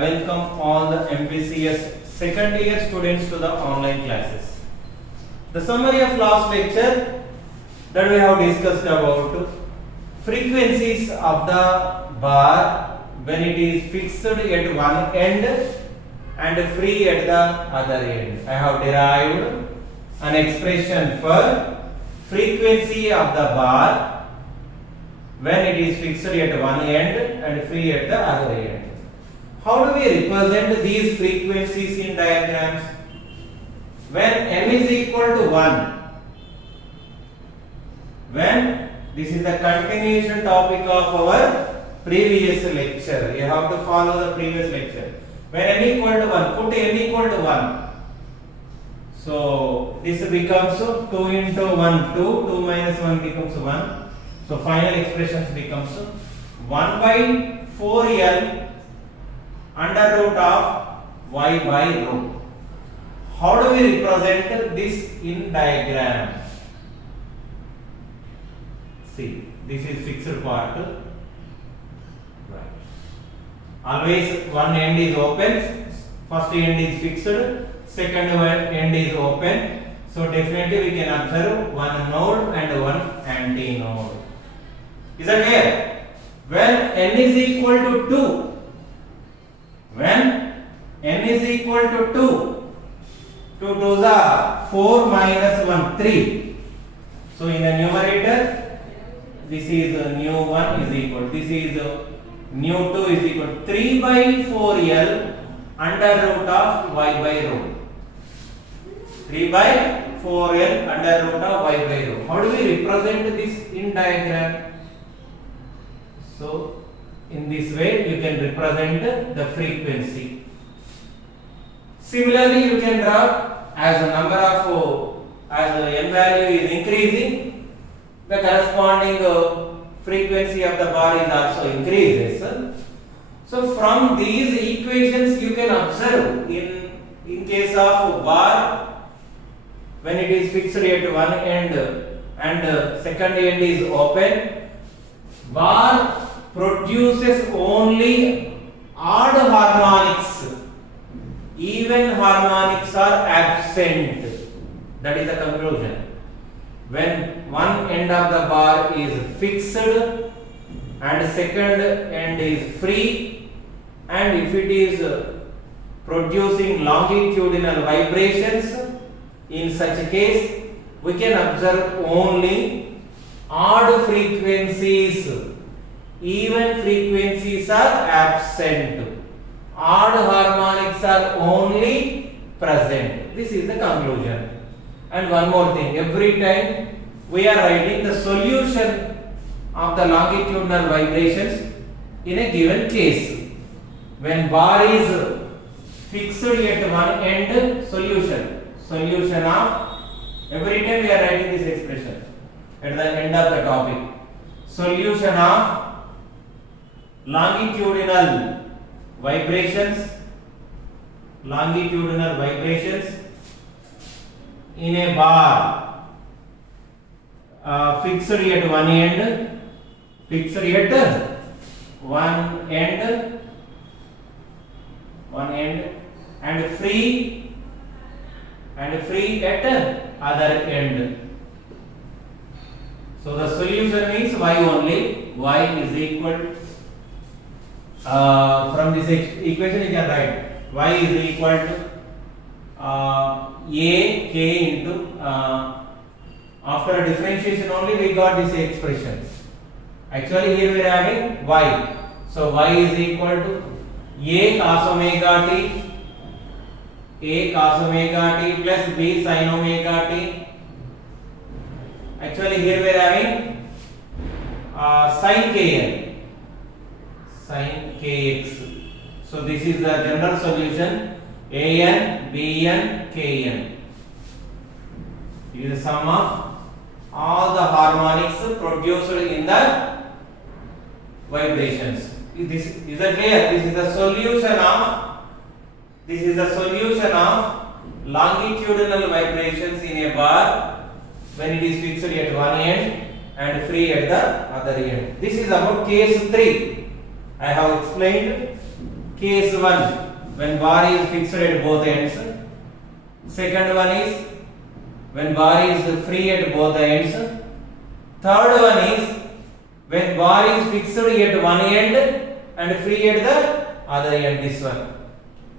I welcome all the MPCS second year students to the online classes. The summary of last lecture that we have discussed about frequencies of the bar when it is fixed at one end and free at the other end. I have derived an expression for frequency of the bar when it is fixed at one end and free at the other end. How do we represent these frequencies in diagrams? When m is equal to 1, when this is the continuation topic of our previous lecture, you have to follow the previous lecture. When n equal to 1, put n equal to 1. So this becomes 2 into 1, 2, 2 minus 1 becomes 1. So final expressions becomes 1 by 4L under root of y by rho. How do we represent this in diagram? See, this is fixed part. Right. Always one end is open, first end is fixed, second one end is open. So definitely we can observe one node and one antinode. Is that clear? When n is equal to 2, when n is equal to 2, 2 2s are 4 minus 1, 3. So in the numerator, this is new 1 is equal, this is new 2 is equal to 3 by 4L under root of y by rho. 3 by 4L under root of y by rho. How do we represent this in diagram? So in this way you can represent the frequency. Similarly, you can draw as the number of as the n value is increasing, the corresponding frequency of the bar is also increases. So from these equations you can observe in case of bar when it is fixed at one end and second end is open, bar produces only odd harmonics. Even harmonics are absent. That is the conclusion. When one end of the bar is fixed and second end is free, and if it is producing longitudinal vibrations, in such a case we can observe only odd frequencies. Even frequencies are absent. Odd harmonics are only present. This is the conclusion. And one more thing, every time we are writing the solution of the longitudinal vibrations in a given case. When bar is fixed at one end, solution of, every time we are writing this expression at the end of the topic, solution of longitudinal vibrations in a bar fixed at one end, and free at other end. So the solution means y only. Y is equal from this equation you can write y is equal to a k into after a differentiation only we got this expression. Actually here we are having y. So y is equal to a cos omega t plus b sin omega t. Actually here we are having sin kx. So this is the general solution, an, bn, kn. It is the sum of all the harmonics produced in the vibrations. Is that clear? This is the solution of longitudinal vibrations in a bar when it is fixed at one end and free at the other end. This is about case 3. I have explained Case 1, when bar is fixed at both ends. Second one is when bar is free at both the ends. Third one is when bar is fixed at one end and free at the other end, this one.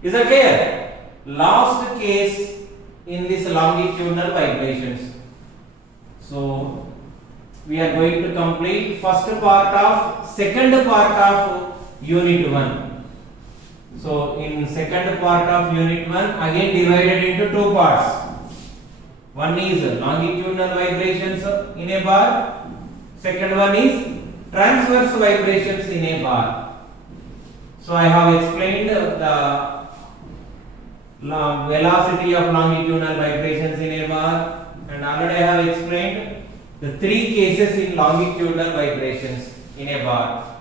Is that clear? Last case in this longitudinal vibrations. So we are going to complete second part of unit 1. So in second part of unit 1, again divided into two parts. One is longitudinal vibrations in a bar. Second one is transverse vibrations in a bar. So I have explained the velocity of longitudinal vibrations in a bar, and already I have explained the three cases in longitudinal vibrations in a bar.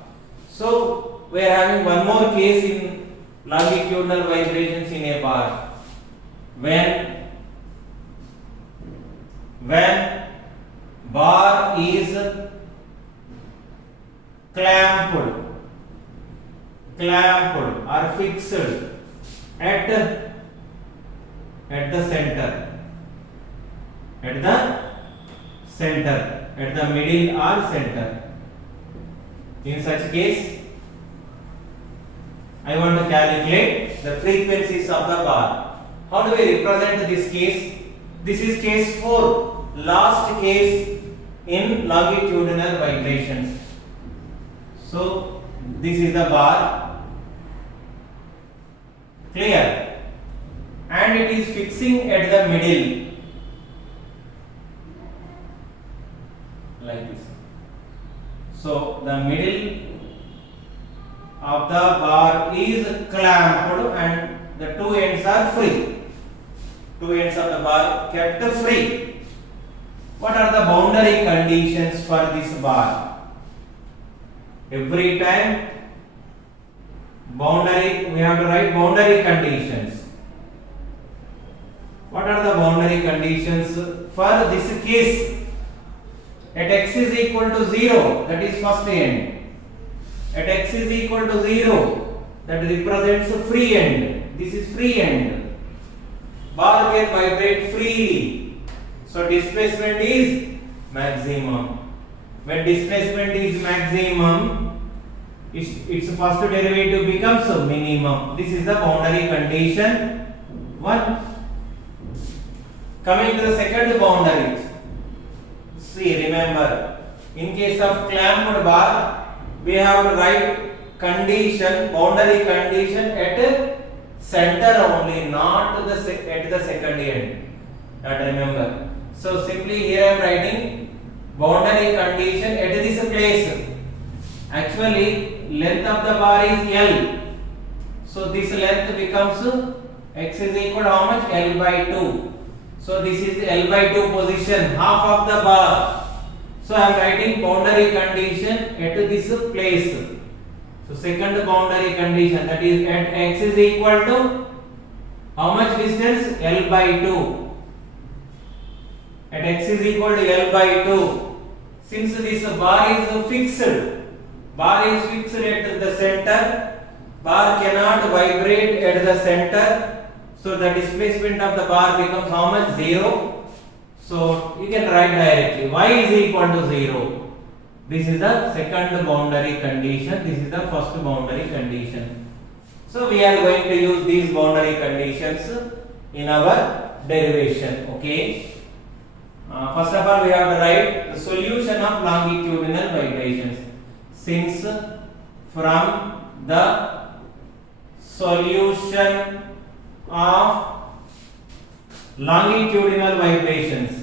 So we are having one more case in longitudinal vibrations in a bar. When bar is clamped or fixed at the center, at the middle or center. In such case, I want to calculate the frequencies of the bar. How do we represent this case? This is case 4, last case in longitudinal vibrations. So this is the bar, clear, and it is fixing at the middle like this. So the middle of the bar is clamped and the two ends are free. Two ends of the bar kept free. What are the boundary conditions for this bar? Every time we have to write boundary conditions. What are the boundary conditions for this case? At x is equal to 0, that is first end. At x is equal to 0, that represents free end. This is free end. Bar can vibrate freely. So displacement is maximum. When displacement is maximum, its first derivative becomes minimum. This is the boundary condition 1. Coming to the second boundary. See, remember, in case of clamped bar, we have to write boundary condition at center only, not at the second end. Remember. So simply here I am writing boundary condition at this place. Actually, length of the bar is L. So this length becomes x is equal to how much? L by 2. So this is L by 2 position, half of the bar. So I am writing boundary condition at this place. So second boundary condition, that is at x is equal to how much distance? L by 2. At x is equal to L by 2. Since this bar is fixed at the center, bar cannot vibrate at the center. So the displacement of the bar becomes how much? 0. So you can write directly y is equal to 0. This is the second boundary condition. This is the first boundary condition. So we are going to use these boundary conditions in our derivation. Okay. First of all, we have to write the solution of longitudinal vibrations. Since from the solution of longitudinal vibrations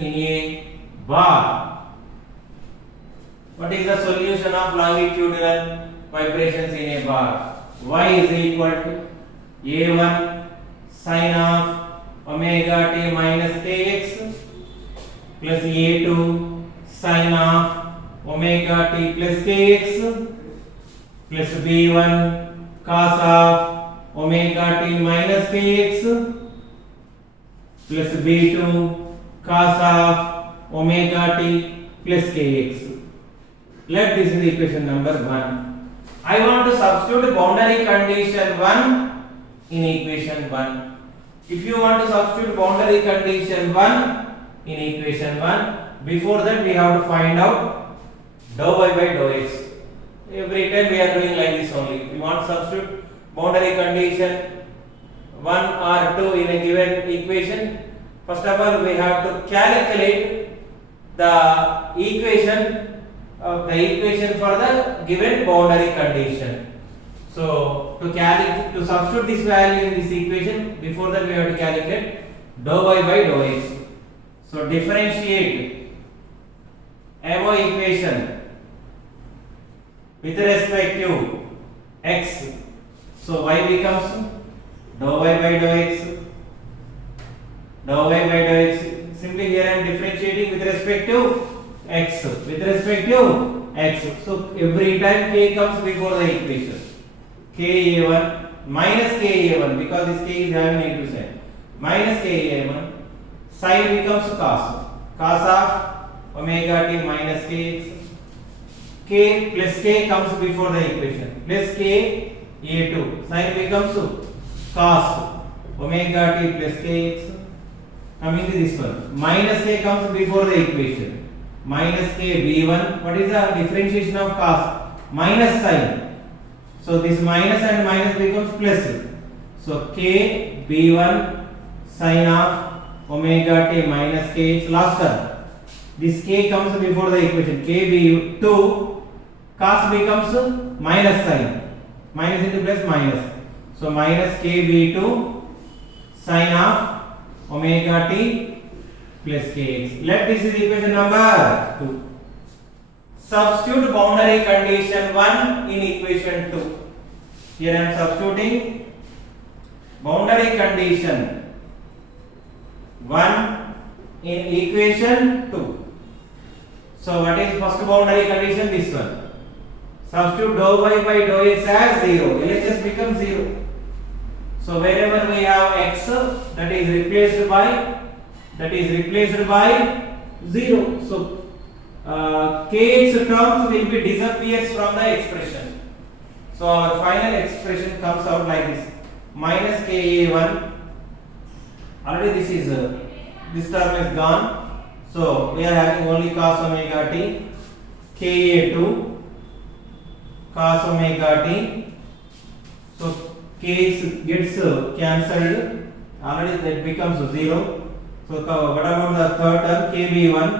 in a bar. What is the solution of longitudinal vibrations in a bar? Y is equal to A1 sin of omega t minus kx plus A2 sin of omega t plus kx plus B1 cos of omega t minus kx plus B2 cos of omega t plus kx. Let this is equation number 1. I want to substitute boundary condition 1 in equation 1. If you want to substitute boundary condition 1 in equation 1, before that we have to find out dou y by dou x. Every time we are doing like this only. We want to substitute boundary condition 1 or 2 in a given equation. First of all, we have to calculate the equation for the given boundary condition. So to substitute this value in this equation, before that we have to calculate dou y by dou x. So differentiate above equation with respect to x. So y becomes dou y by dou x. Dou y by dou x. Simply here I am differentiating with respect to x. With respect to x. So every time k comes before the equation. Ka1 minus Ka1 because this k is having negative sign. Minus Ka1 sin becomes cos. Cos of omega t minus kx. K plus k comes before the equation. Plus k a2. Sin becomes cos omega t plus kx. Coming to this one. Minus k comes before the equation. Minus k b1. What is the differentiation of cos? Minus sin. So this minus and minus becomes plus. So k b1 sin of omega t minus kx. Last term. This k comes before the equation. K b2 cos becomes minus sin. Minus into plus minus. So minus k b2 sin of omega t plus kx. Let this is equation number 2. Substitute boundary condition 1 in equation 2. Here I am substituting boundary condition 1 in equation 2. So what is first boundary condition? This one. Substitute dou y by dou x as 0. LHS becomes 0. So wherever we have x, that is replaced by 0. So kx terms will be disappears from the expression. So our final expression comes out like this: minus ka1. Already this term is gone. So we are having only cos omega t. Ka2 cos omega t. So kx gets cancelled. Already that becomes 0. So what about the third term? kb1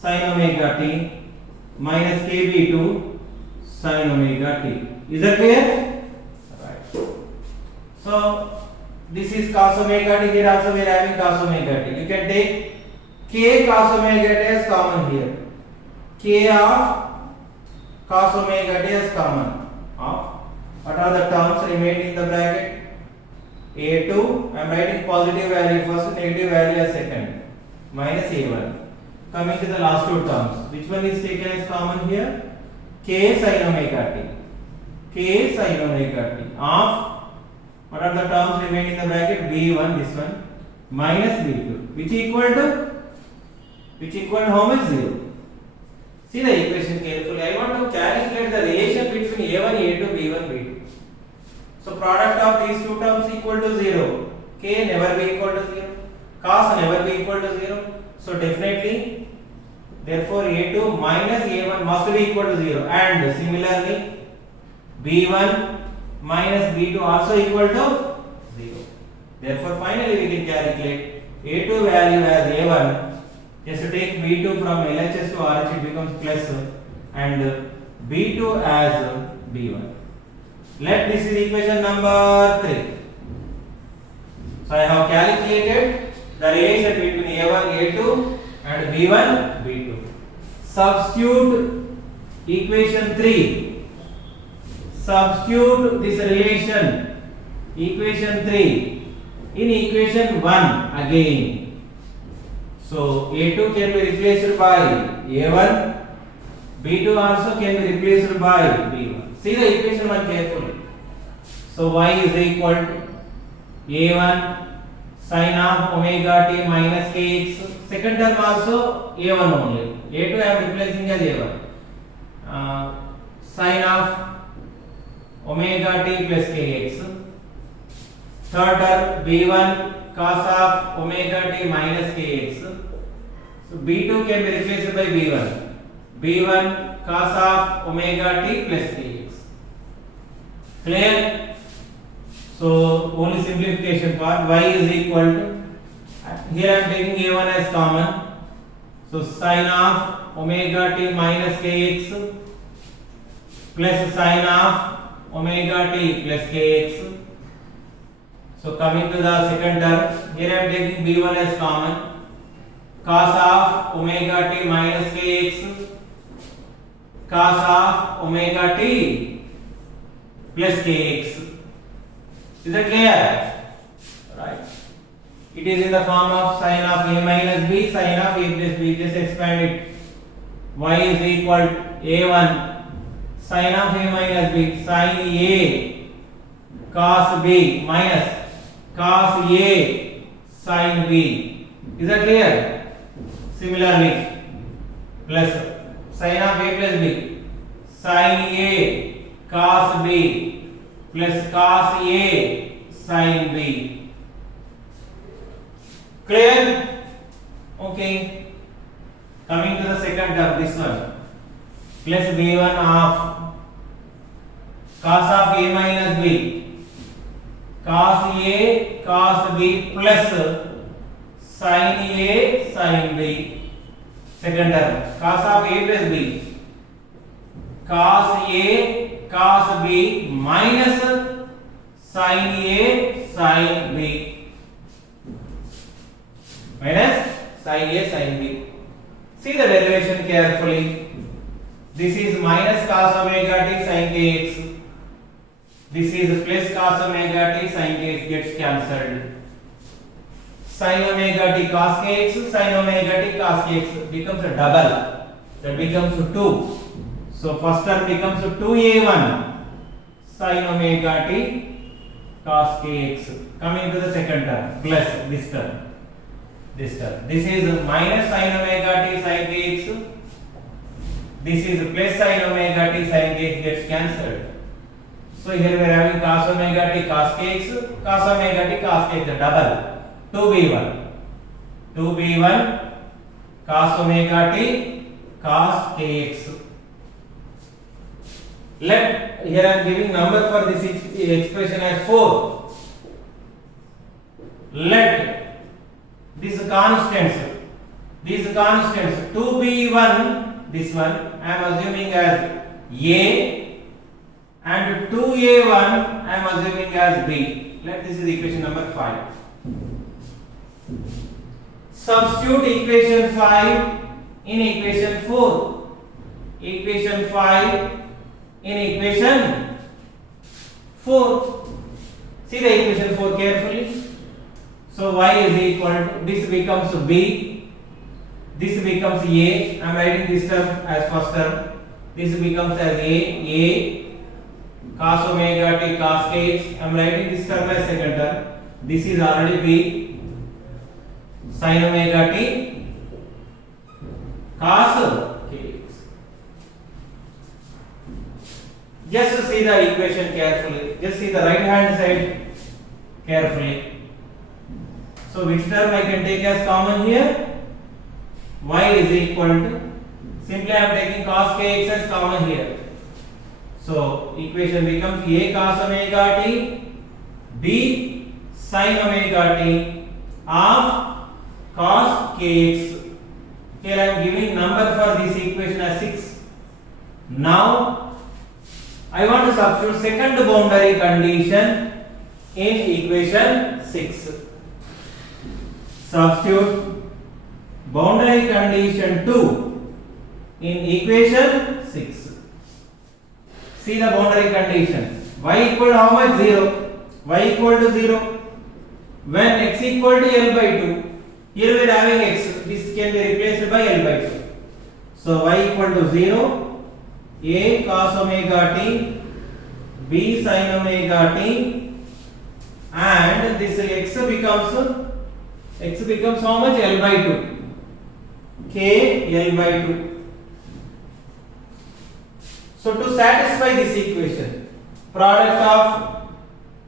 sin omega t minus kb2 sin omega t. Is that clear? Right. So this is cos omega t. Here also we are having cos omega t. You can take k cos omega t as common here. K of cos omega t as common. What are the terms remaining in the bracket? A2, I am writing positive value first, negative value as second. Minus A1. Coming to the last two terms. Which one is taken as common here? K sin omega t. K sin omega t. Of, what are the terms remaining in the bracket? B1, this one. Minus B2. Which equal to how much? 0. See the equation carefully. I want to calculate the relation between A1, A2, B1, B2. So product of these two terms equal to 0. K never be equal to 0. Cos never be equal to 0. So definitely, therefore A2 minus A1 must be equal to 0. And similarly, B1 minus B2 also equal to 0. Therefore finally we can calculate A2 value as A1. Just to take B2 from LHS to RHS, it becomes plus, and B2 as B1. Let this is equation number 3. So I have calculated the relation between A1, A2 and B1, B2. Substitute equation 3. Substitute this relation, equation 3, in equation 1 again. So A2 can be replaced by A1, B2 also can be replaced by B1. See the equation 1 carefully. So y is equal to A1 sin of omega t minus kx. Second term also A1 only. A2 I am replacing as A1. sine of omega t plus kx. Third term b1 cos of omega t minus kx. So b2 can be replaced by b1. b1 cos of omega t plus kx. Clear? So only simplification part. Y is equal to, here I am taking a1 as common. So sine of omega t minus kx plus sine of omega t plus kx. So coming to the second term, here I am taking b1 as common. Cos of omega t minus kx cos of omega t plus kx. Is that clear? Right. It is in the form of sine of a minus b, sine of a plus b. Just expand it. Y is equal to a1 sine of a minus b, sine a cos b minus cos a sine b. Is that clear? Similarly, plus sine of a plus b, sine a cos b plus cos a sine b. Clear? Okay. Coming to the second term, this one, plus b1 of cos of a minus b, cos a cos b plus sin a sin b. Second term, cos of a plus b, cos a cos b minus sin a sin b, minus sin a sin b. See the derivation carefully. This is minus cos omega t sin kx. This is plus cos omega t sin kx, gets cancelled. Sin omega t cos kx, sin omega t cos kx becomes a double. That becomes 2. So first term becomes 2a1 sin omega t cos kx. Coming to the second term, plus this term. This is minus sin omega t sin kx. This is plus sin omega t sin kx, gets cancelled. So here we are having cos omega t cos kx, cos omega t cos kx, double. 2b1 cos omega t cos kx. Let, here I am giving number for this expression as 4. Let these constants 2b1, this one I am assuming as a, and 2a1 I am assuming as b. Let, this is equation number 5. Substitute equation 5 in equation 4. Equation 5 in equation 4. See the equation 4 carefully. So y is equal to, this becomes b, this becomes a. I am writing this term as first term. This becomes as a cos omega t cos kx. I am writing this term as second term. This is already b sin omega t cos kx. Just see the equation carefully. Just see the right hand side carefully. So which term I can take as common here? Y is equal to, simply I am taking cos kx as common here. So equation becomes a cos omega t b sin omega t of cos kx. Here I am giving number for this equation as 6. Now I want to substitute second boundary condition in equation 6. Substitute boundary condition 2 in equation 6. See the boundary condition. Y equal to how much? 0. Y equal to 0. When x equal to L by 2. Here we are having x. This can be replaced by L by 2. So y equal to 0. A cos omega t, b sin omega t, and this x becomes how much? L by 2. K L by 2. So to satisfy this equation, product of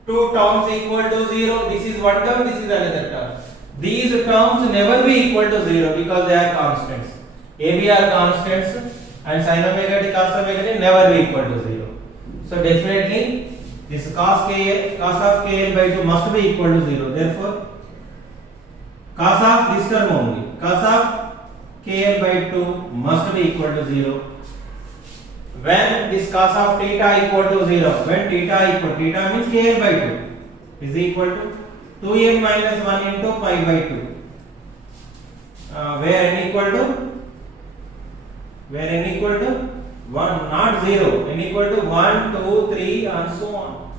two terms equal to 0, this is one term, this is another term. These terms never be equal to 0 because they are constants. AB are constants and sin omega t cos omega t never be equal to 0. So definitely this cos of kl by 2 must be equal to 0. Therefore cos of this term only, cos of kl by 2 must be equal to 0. When this cos of theta equal to 0, when theta means kl by 2 is equal to 2n minus 1 into pi by 2. Where n equal to 1, not 0. N equal to 1, 2, 3 and so on.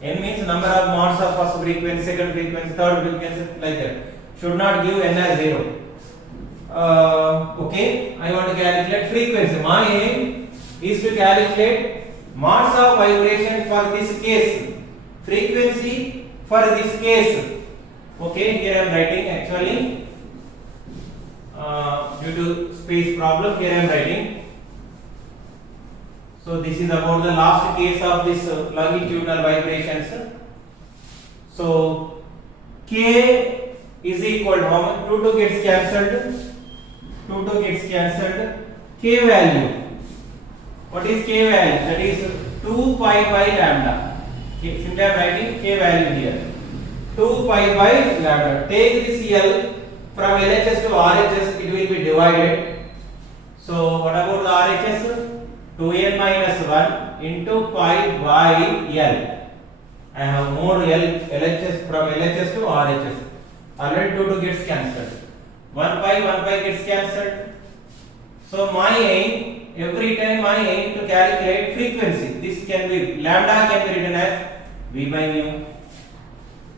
N means number of modes of first frequency, second frequency, third frequency, like that. Should not give n as 0. Okay, I want to calculate frequency. My aim is to calculate modes of vibration for this case, frequency for this case. Okay, here I am writing actually due to space problem. Here I am writing. So this is about the last case of this longitudinal vibrations. So k is equal to how much? 2 gets cancelled. 2 gets cancelled. K value. What is k value? That is 2 pi by lambda. Simply I am writing k value here. 2 pi by lambda. Take this L from LHS to RHS, it will be divided. So what about the RHS? 2n minus 1 into pi by L. I have moved LHS from LHS to RHS. Already 2 gets cancelled. 1 pi gets cancelled. So my aim, every time I aim to calculate frequency. This can be, lambda can be written as V by nu.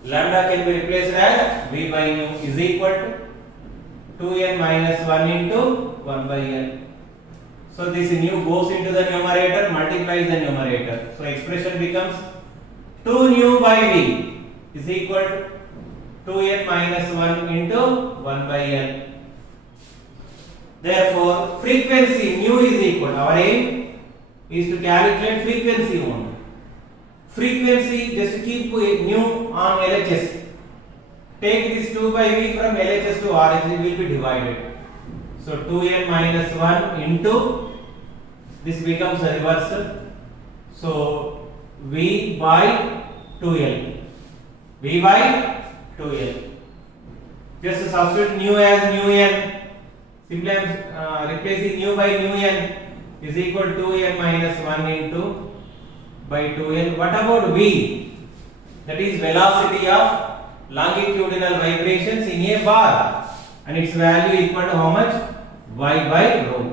Lambda can be replaced as V by nu is equal to 2n minus 1 into 1 by L. So this nu goes into the numerator, multiplies the numerator. So expression becomes 2 nu by V is equal to 2n minus 1 into 1 by L. Therefore, frequency nu is equal. Our aim is to calculate frequency only. Frequency, just keep nu on LHS. Take this 2 by V from LHS to RHS, it will be divided. So 2n minus 1 into, this becomes a reversal. So V by 2L. V by 2L. Just substitute nu as nu n. Simply I am replacing nu by nu n is equal to 2n minus 1 into by 2L. What about V? That is velocity of longitudinal vibrations in a bar, and its value equal to how much? Y by rho.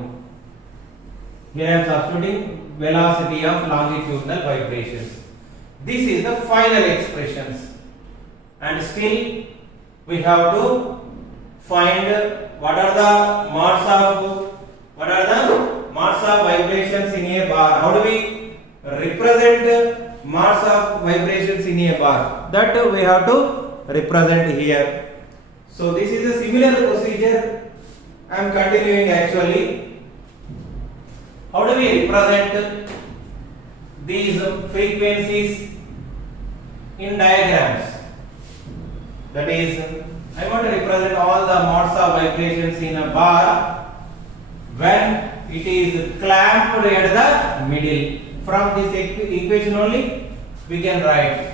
Here I am substituting velocity of longitudinal vibrations. This is the final expressions, and still we have to find what are the modes of vibrations in a bar. How do we represent modes of vibrations in a bar? That we have to represent here. So this is a similar procedure I am continuing actually. How do we represent these frequencies in diagrams? That is, I want to represent all the modes of vibrations in a bar when it is clamped at the middle. From this equation only we can write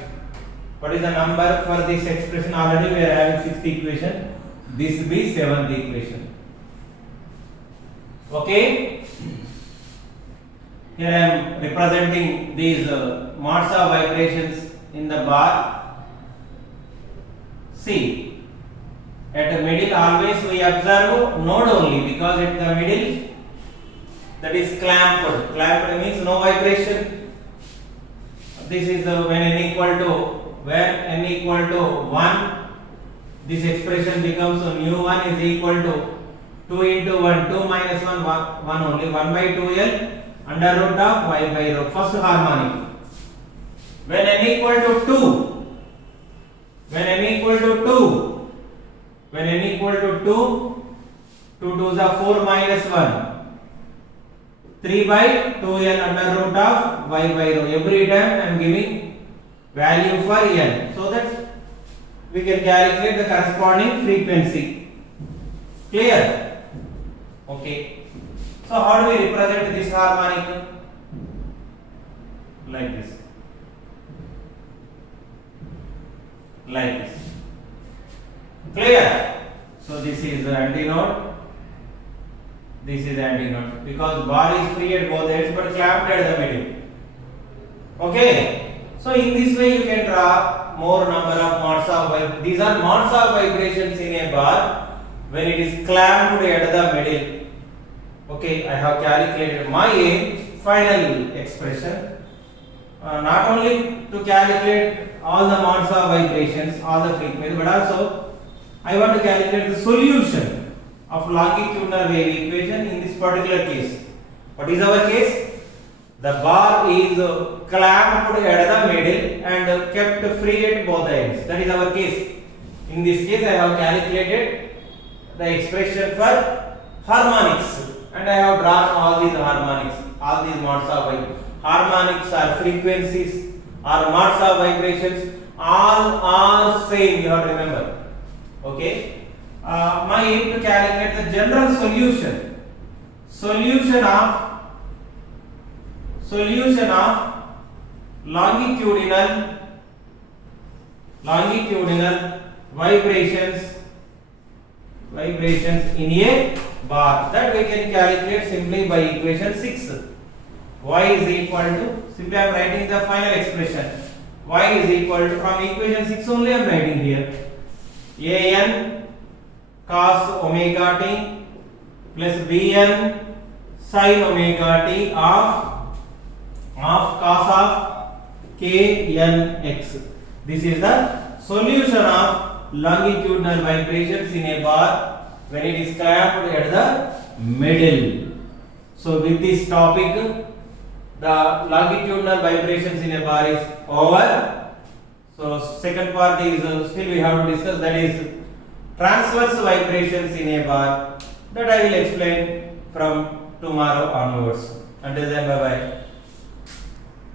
what is the number for this expression. Already we are having 6th equation. This will be 7th equation. Okay. Here I am representing these modes of vibrations in the bar. See, at the middle always we observe node only, because at the middle that is clamped. Clamped means no vibration. This is when n equal to 1, this expression becomes mu 1 is equal to 2 into 1, 2 minus 1, 1 only, 1 by 2L under root of y by rho, first harmonic. When n equal to 2, when n equal to 2, 2 2's are 4 minus 1, 3 by 2n under root of y by rho. Every time I am giving value for n, so that we can calculate the corresponding frequency. Clear? Okay. So how do we represent this harmonic? Like this. Like this. Clear? So this is the antinode. This is the antinode, because bar is free at both ends but clamped at the middle. Okay. So in this way you can draw more number of modes of vibrations. These are modes of vibrations in a bar when it is clamped at the middle. Okay, I have calculated my final expression. Not only to calculate all the modes of vibrations, all the frequencies, but also I want to calculate the solution of longitudinal wave equation in this particular case. What is our case? The bar is clamped at the middle and kept free at both ends. That is our case. In this case, I have calculated the expression for harmonics, and I have drawn all these harmonics, all these modes of vibrations. Harmonics are frequencies or modes of vibrations, all are same, you have to remember. Okay. My aim to calculate the general solution. Solution of longitudinal vibrations in a bar, that we can calculate simply by equation 6. Y is equal to, simply I am writing the final expression. Y is equal to, from equation 6 only I am writing here, an cos omega t plus bn sin omega t of cos of knx. This is the solution of longitudinal vibrations in a bar when it is clamped at the middle. So with this topic, the longitudinal vibrations in a bar is over. So second part is still we have to discuss, that is transverse vibrations in a bar, that I will explain from tomorrow onwards. Until then, bye bye.